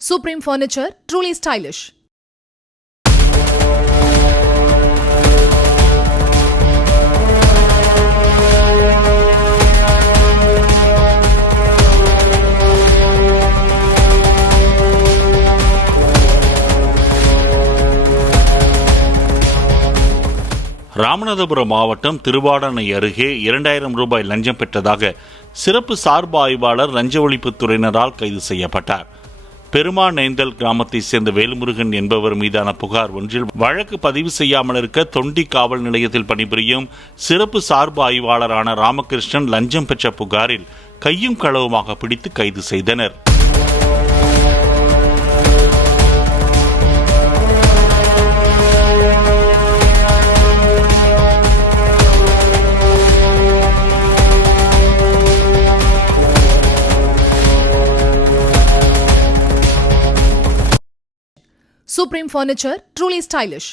Supreme Furniture, truly stylish. Ramanathapuram மாவட்டம் திருவாடானை அருகே 2000 ரூபாய் லஞ்சம் பெற்றதாக சிறப்பு சார்பு ஆய்வாளர் லஞ்ச ஒழிப்புத்துறையினரால் கைது செய்யப்பட்டார். பெருமாநேந்தல் கிராமத்தைச் சேர்ந்த வேலுமுருகன் என்பவர் மீதான புகார் ஒன்றில் வழக்கு பதிவு செய்யாமல் இருக்க தொண்டி காவல் நிலையத்தில் பணிபுரியும் சிறப்பு சார்பு ஆய்வாளரான ராமகிருஷ்ணன் லஞ்சம் பெற்ற புகாரில் கையும் களவுமாக பிடித்து கைது செய்தனர். Supreme Furniture, truly stylish.